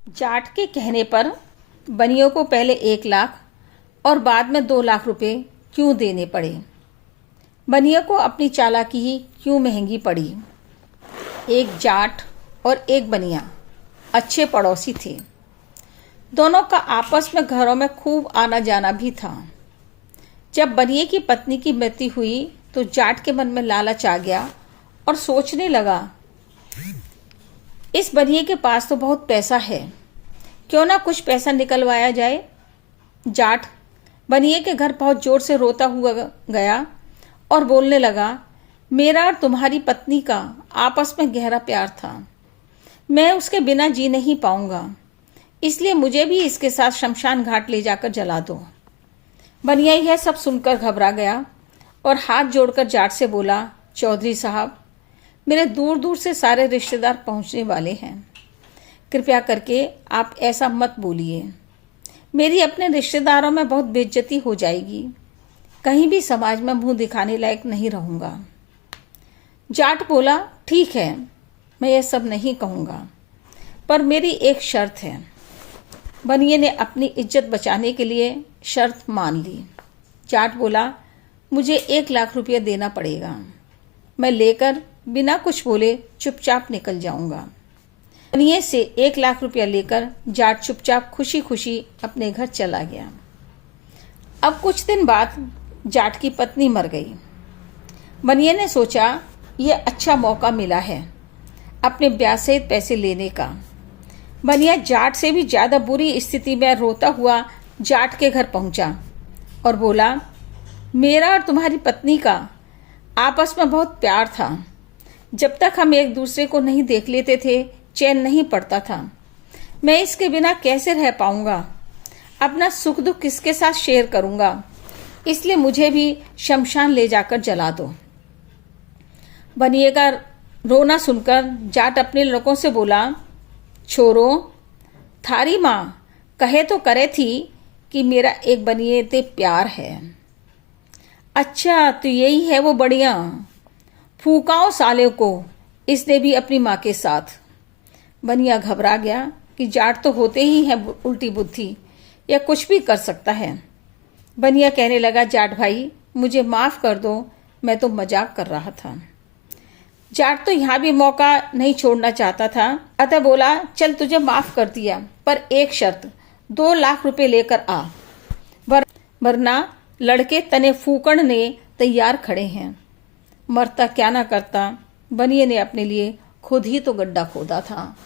जाट के कहने पर बनियों को पहले 1 लाख और बाद में 2 लाख रुपए क्यों देने पड़े? बनियों को अपनी चालाकी ही क्यों महंगी पड़ी? एक जाट और एक बनिया अच्छे पड़ोसी थे। दोनों का आपस में घरों में खूब आना जाना भी था। जब बनिए की पत्नी की मृत्यु हुई तो जाट के मन में लालच आ गया और सोचने लगा, इस बनिए के पास तो बहुत पैसा है, क्यों ना कुछ पैसा निकलवाया जाए। जाट बनिए के घर बहुत जोर से रोता हुआ गया और बोलने लगा, मेरा और तुम्हारी पत्नी का आपस में गहरा प्यार था। मैं उसके बिना जी नहीं पाऊंगा, इसलिए मुझे भी इसके साथ शमशान घाट ले जाकर जला दो। बनिया यह सब सुनकर घबरा गया और हाथ जोड़कर जाट से बोला, चौधरी साहब, मेरे दूर दूर से सारे रिश्तेदार पहुंचने वाले हैं, कृपया करके आप ऐसा मत बोलिए। मेरी अपने रिश्तेदारों में बहुत बेइज्जती हो जाएगी, कहीं भी समाज में मुंह दिखाने लायक नहीं रहूंगा। जाट बोला, ठीक है, मैं यह सब नहीं कहूँगा, पर मेरी एक शर्त है। बनिए ने अपनी इज्जत बचाने के लिए शर्त मान ली। जाट बोला, मुझे 1 लाख रुपया देना पड़ेगा, मैं लेकर बिना कुछ बोले चुपचाप निकल जाऊंगा। बनिए से 1 लाख रुपया लेकर जाट चुपचाप खुशी खुशी अपने घर चला गया। अब कुछ दिन बाद जाट की पत्नी मर गई। बनिए ने सोचा, यह अच्छा मौका मिला है अपने ब्याह से पैसे लेने का। बनिया जाट से भी ज्यादा बुरी स्थिति में रोता हुआ जाट के घर पहुंचा और बोला, मेरा और तुम्हारी पत्नी का आपस में बहुत प्यार था। जब तक हम एक दूसरे को नहीं देख लेते थे चैन नहीं पड़ता था। मैं इसके बिना कैसे रह पाऊंगा? अपना सुख दुख किसके साथ शेयर करूंगा? इसलिए मुझे भी शमशान ले जाकर जला दो। बनिए का रोना सुनकर जाट अपने लड़कों से बोला, छोरो, थारी माँ कहे तो करे थी कि मेरा एक बनिए ते प्यार है। अच्छा, तो यही है वो बढ़िया, फूकाओ साले को, इसने भी अपनी माँ के साथ। बनिया घबरा गया कि जाट तो होते ही है उल्टी बुद्धि, या कुछ भी कर सकता है। बनिया कहने लगा, जाट भाई मुझे माफ कर दो, मैं तो मजाक कर रहा था। जाट तो यहाँ भी मौका नहीं छोड़ना चाहता था, अतः बोला, चल तुझे माफ कर दिया, पर एक शर्त, 2 लाख रुपए लेकर आ, वरना लड़के तने फूकणने तैयार खड़े हैं। मरता क्या ना करता, बनिए ने अपने लिए खुद ही तो गड्ढा खोदा था।